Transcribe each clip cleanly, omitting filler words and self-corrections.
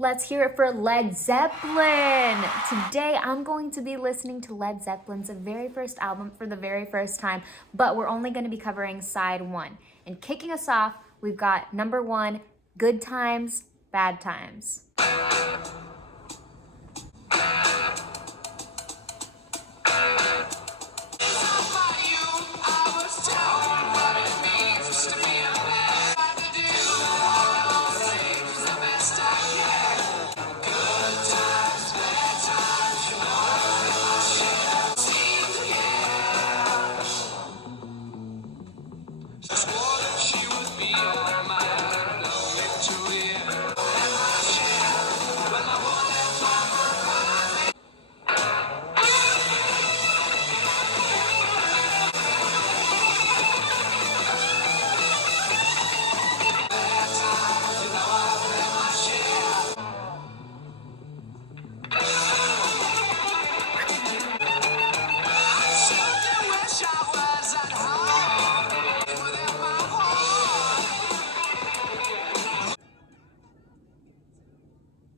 Let's hear it for Led Zeppelin. Today, I'm going to be listening to Led Zeppelin's very first album for the very first time, but we're only going to be covering side one. And kicking us off, we've got number one, Good Times, Bad Times.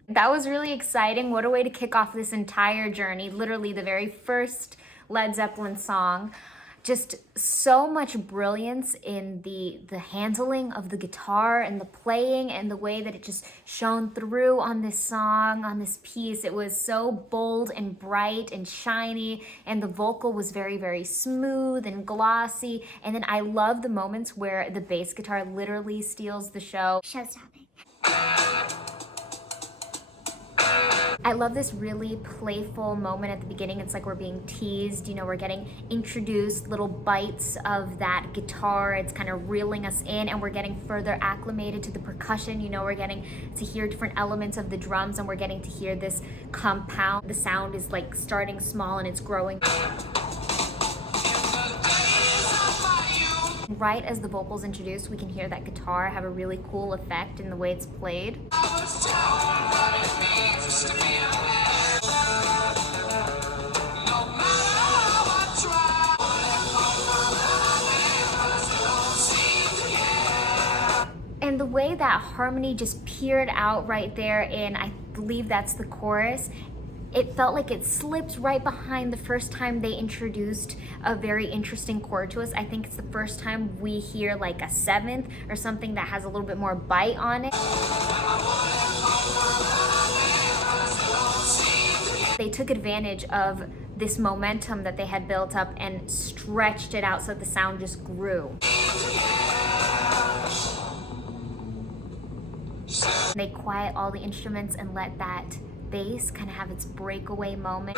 That was really exciting. What a way to kick off this entire journey. Literally the very first Led Zeppelin song. Just so much brilliance in the handling of the guitar and the playing and the way that it just shone through on this song, on this piece. It was so bold and bright and shiny, and the vocal was very, very smooth and glossy. And then I love the moments where the bass guitar literally steals the show. Show-stopping. I love this really playful moment at the beginning. It's like we're being teased, you know, we're getting introduced little bites of that guitar. It's kind of reeling us in, and we're getting further acclimated to the percussion. You know, we're getting to hear different elements of the drums, and we're getting to hear this compound. The sound is like starting small and it's growing. Right as the vocals introduced, we can hear that guitar have a really cool effect in the way it's played. And the way that harmony just peered out right there, and I believe that's the chorus, it felt like it slipped right behind the first time they introduced a very interesting chord to us. I think it's the first time we hear like a seventh or something that has a little bit more bite on it. They took advantage of this momentum that they had built up and stretched it out so the sound just grew. They quiet all the instruments and let that bass kind of have its breakaway moment.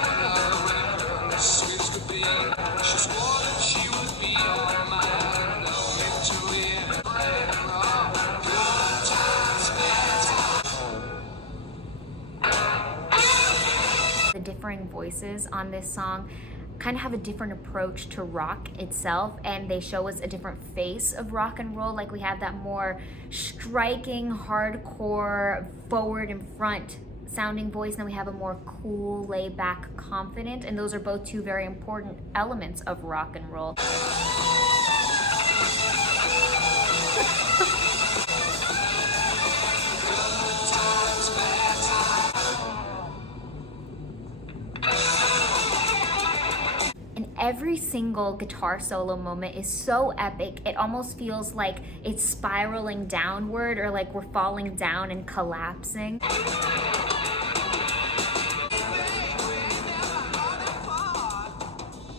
The differing voices on this song kind of have a different approach to rock itself, and they show us a different face of rock and roll. Like we have that more striking, hardcore, forward and front sounding voice, and then we have a more cool, laid back, confident, and those are both two very important elements of rock and roll. Every single guitar solo moment is so epic, it almost feels like it's spiraling downward, or like we're falling down and collapsing.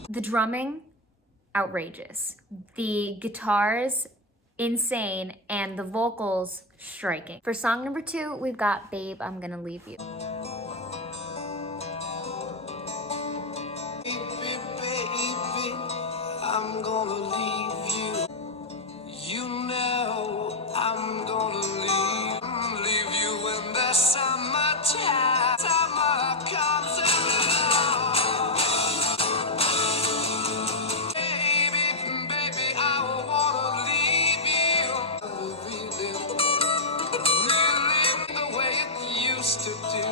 The drumming, outrageous. The guitars, insane, and the vocals, striking. For song number two, we've got Babe, I'm Gonna Leave You. I'm gonna leave you. You know I'm gonna leave you when the summertime comes along. Baby, I wanna leave you. Really the way it used to do.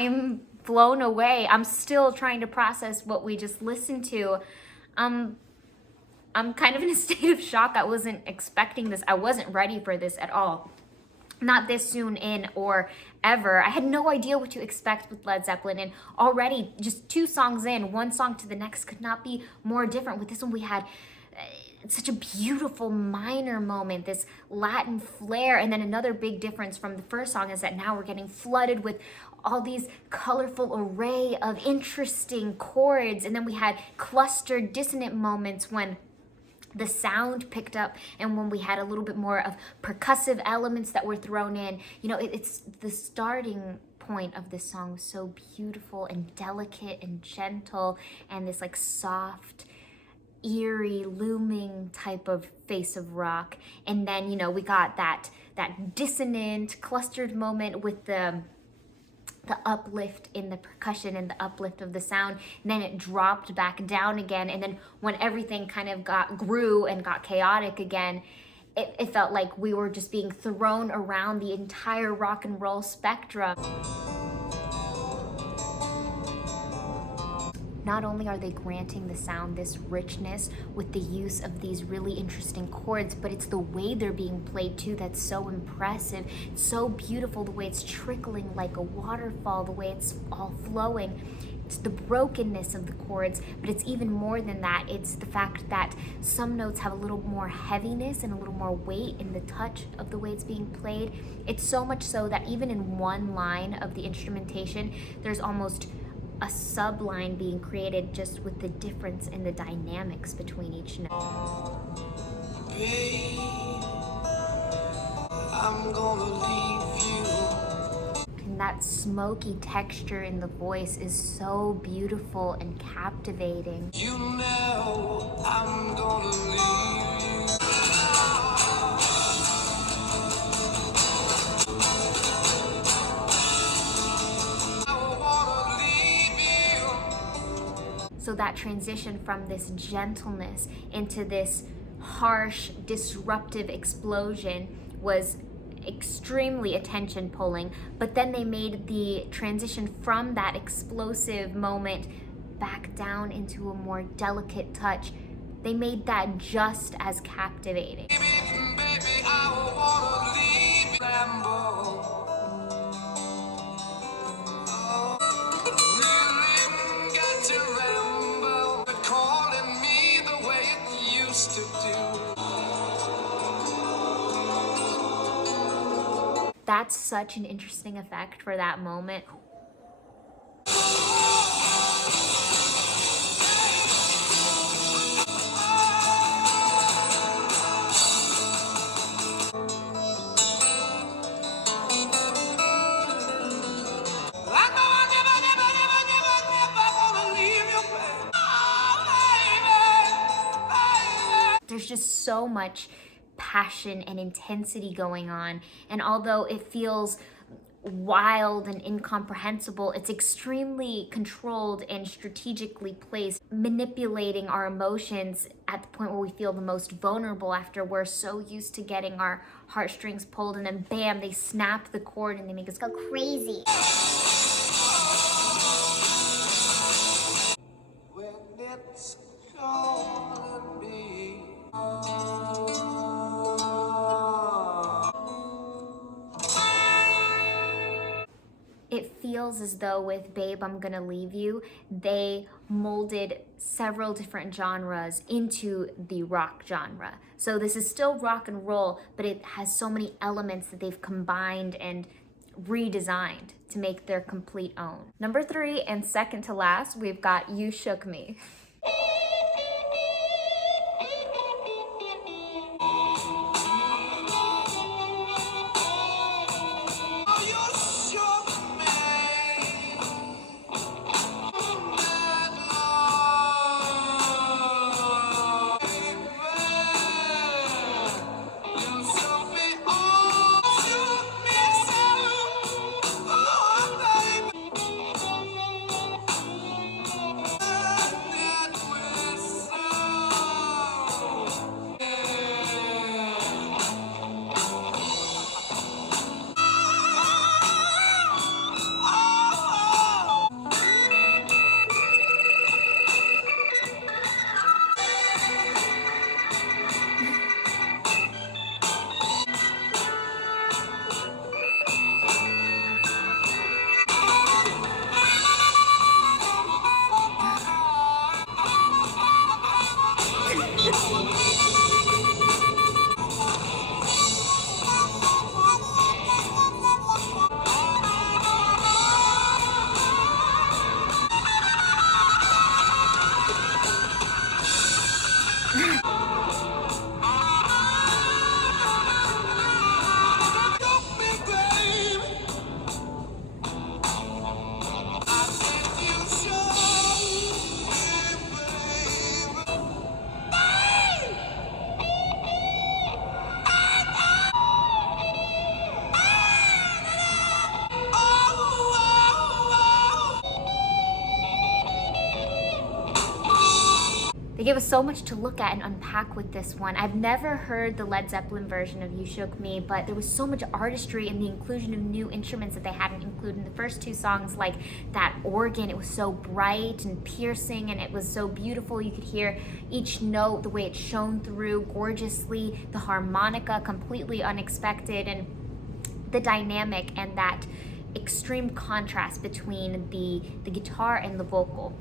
I'm blown away. I'm still trying to process what we just listened to. I'm kind of in a state of shock. I wasn't expecting this. I wasn't ready for this at all. Not this soon in or ever. I had no idea what to expect with Led Zeppelin, and already just 2 songs in, one song to the next could not be more different. With this one, we had such a beautiful minor moment, this Latin flair, and then another big difference from the first song is that now we're getting flooded with all these colorful array of interesting chords, and then we had clustered dissonant moments when the sound picked up and when we had a little bit more of percussive elements that were thrown in. You know, it's the starting point of this song was so beautiful and delicate and gentle, and this like soft, eerie, looming type of face of rock. And then, you know, we got that dissonant, clustered moment with the uplift in the percussion and the uplift of the sound, and then it dropped back down again. And then when everything kind of grew and got chaotic again, it felt like we were just being thrown around the entire rock and roll spectrum. Not only are they granting the sound this richness with the use of these really interesting chords, but it's the way they're being played too that's so impressive. It's so beautiful, the way it's trickling like a waterfall, the way it's all flowing. It's the brokenness of the chords, but it's even more than that. It's the fact that some notes have a little more heaviness and a little more weight in the touch of the way it's being played. It's so much so that even in one line of the instrumentation, there's almost a subline being created just with the difference in the dynamics between each note. Babe, I'm gonna leave you. And that smoky texture in the voice is so beautiful and captivating. You know I'm gonna leave you. I wanna leave you. So that transition from this gentleness into this harsh, disruptive explosion was extremely attention pulling, but then they made the transition from that explosive moment back down into a more delicate touch. They made that just as captivating. Baby, I wanna leave you. Rambo. Really got to ramble. But calling me the way it used to do. That's such an interesting effect for that moment. There's just so much passion and intensity going on, and although it feels wild and incomprehensible, it's extremely controlled and strategically placed, manipulating our emotions at the point where we feel the most vulnerable after we're so used to getting our heartstrings pulled, and then bam, they snap the cord and they make us go crazy. When it's calling me. It feels as though with Babe, I'm Gonna Leave You, they molded several different genres into the rock genre. So this is still rock and roll, but it has so many elements that they've combined and redesigned to make their complete own. Number 3 and second to last, we've got You Shook Me. They gave us so much to look at and unpack with this one. I've never heard the Led Zeppelin version of You Shook Me, but there was so much artistry in the inclusion of new instruments that they hadn't included in the first two songs, like that organ. It was so bright and piercing, and it was so beautiful. You could hear each note, the way it shone through gorgeously, the harmonica, completely unexpected, and the dynamic and that extreme contrast between the guitar and the vocal,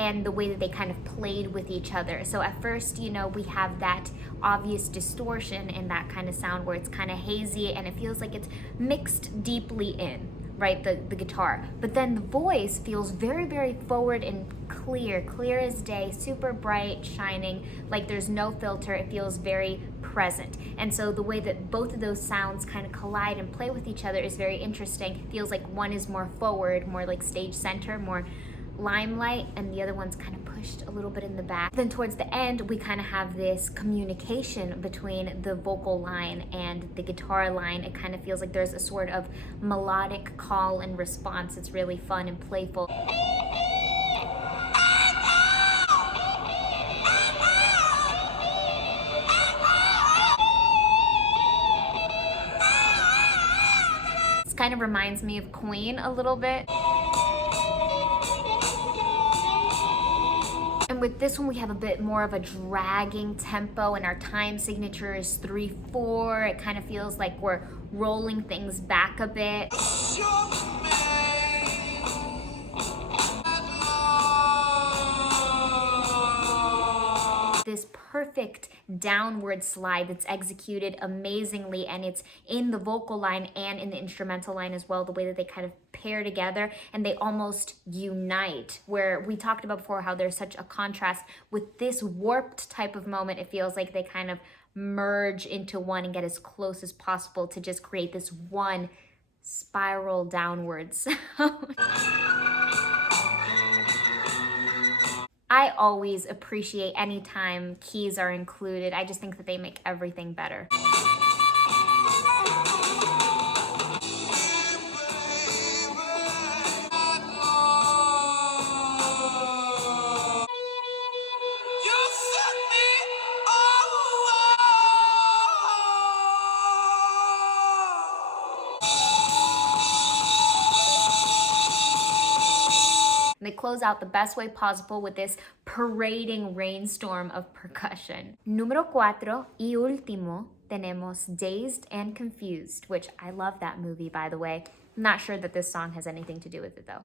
and the way that they kind of played with each other. So at first, you know, we have that obvious distortion in that kind of sound where it's kind of hazy and it feels like it's mixed deeply in, right, the guitar. But then the voice feels very, very forward and clear as day, super bright, shining, like there's no filter. It feels very present. And so the way that both of those sounds kind of collide and play with each other is very interesting. It feels like one is more forward, more like stage center, more limelight, and the other one's kind of pushed a little bit in the back. Then towards the end, we kind of have this communication between the vocal line and the guitar line. It kind of feels like there's a sort of melodic call and response. It's really fun and playful. This kind of reminds me of Queen a little bit. And with this one, we have a bit more of a dragging tempo, and our time signature is 3/4. It kind of feels like we're rolling things back a bit. This perfect downward slide that's executed amazingly, and it's in the vocal line and in the instrumental line as well, the way that they kind of pair together and they almost unite, where we talked about before how there's such a contrast. With this warped type of moment, it feels like they kind of merge into one and get as close as possible to just create this one spiral downwards. I always appreciate any time keys are included. I just think that they make everything better. They close out the best way possible with this parading rainstorm of percussion. Número 4 y último, tenemos Dazed and Confused, which I love that movie, by the way. I'm not sure that this song has anything to do with it, though.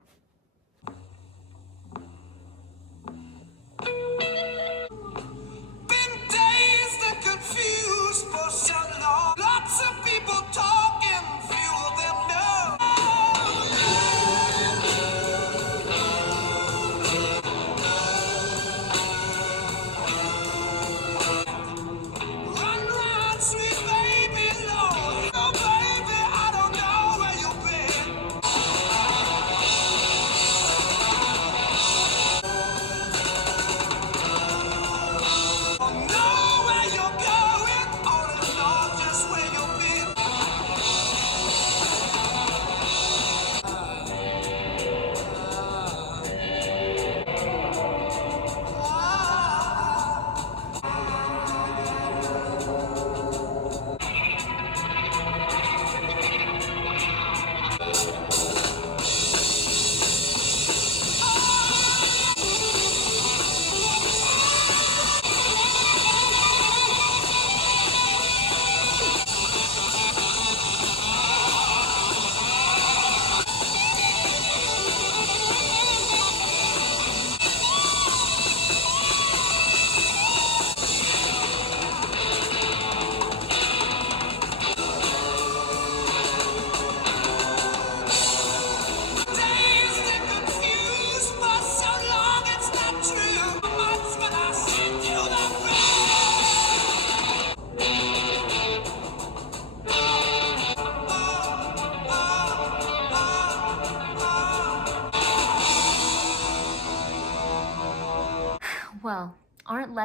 Been dazed and confused for so long. Lots of people talking, few of them know. Run, run, sweet baby, Lord. Oh, baby, I don't know where you've been.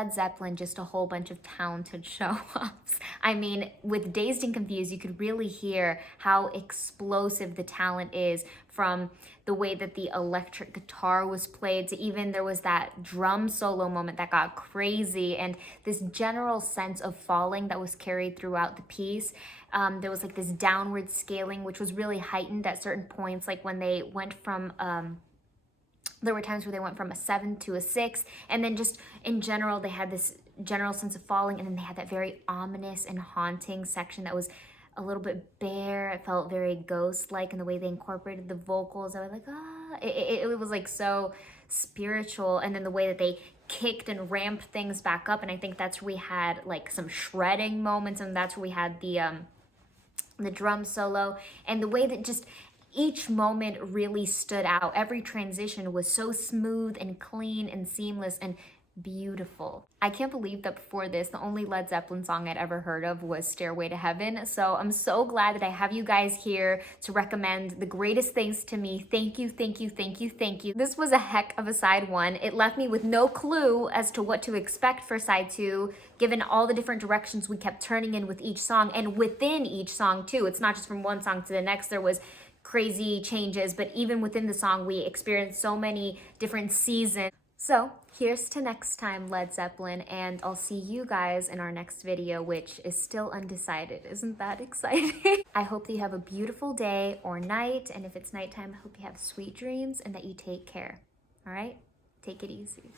Led Zeppelin just a whole bunch of talented show-offs. I mean, with Dazed and Confused, you could really hear how explosive the talent is, from the way that the electric guitar was played to even there was that drum solo moment that got crazy, and this general sense of falling that was carried throughout the piece. There was like this downward scaling, which was really heightened at certain points, like when they went from there were times where they went from a 7 to a 6, and then just in general they had this general sense of falling, and then they had that very ominous and haunting section that was a little bit bare. It felt very ghost-like in the way they incorporated the vocals. I was like, it was like so spiritual, and then the way that they kicked and ramped things back up, and I think that's where we had like some shredding moments, and that's where we had the drum solo, and the way that just each moment really stood out. Every transition was so smooth and clean and seamless and beautiful. I can't believe that before this, the only Led Zeppelin song I'd ever heard of was Stairway to Heaven. So I'm so glad that I have you guys here to recommend the greatest things to me. Thank you, thank you, thank you, thank you. This was a heck of a side one. It left me with no clue as to what to expect for side two, given all the different directions we kept turning in with each song, and within each song too. It's not just from one song to the next. There was crazy changes, but even within the song, we experienced so many different seasons. So here's to next time, Led Zeppelin, and I'll see you guys in our next video, which is still undecided. Isn't that exciting? I hope that you have a beautiful day or night, and if it's nighttime, I hope you have sweet dreams and that you take care. All right? Take it easy.